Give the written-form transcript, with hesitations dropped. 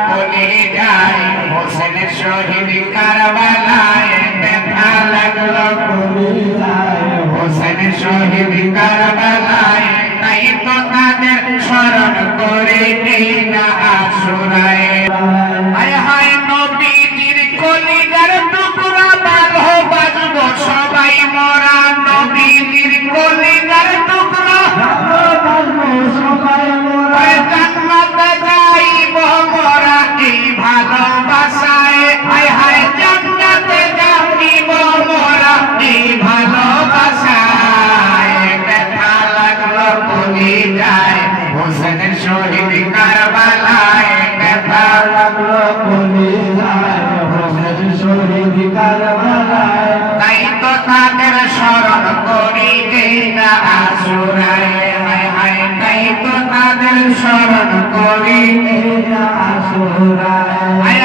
কলি যায় হোসেন শহীদ কারবালায় ব্যথা লাগলো কলি যায় হোসেন শহীদ কারবালায় তাই তো তাদের স্মরণ করে না আশুরায় হায় হায় নবীজির কলিজার টুকরা ভালোবাসবো সবাই মোরা নবীজির কলিজার টুকরা ভালোবাসবো সবাই মোরা জান্নাতে যাইব মোরা এই ভালোবাসায় হায় হায় জান্নাতে যাইব মোরা এই ভালোবাসায় ব্যথা লাগলো কলিজায় হোসেন শহীদ কারবালায় ব্যথা লাগলো কলিজায় হোসেন শহীদ কারবালায় তাই তো তাদের স্মরণ করি না আশুরায় হায় হায় তাই তো তাদের স্মরণ করি না আশুরায়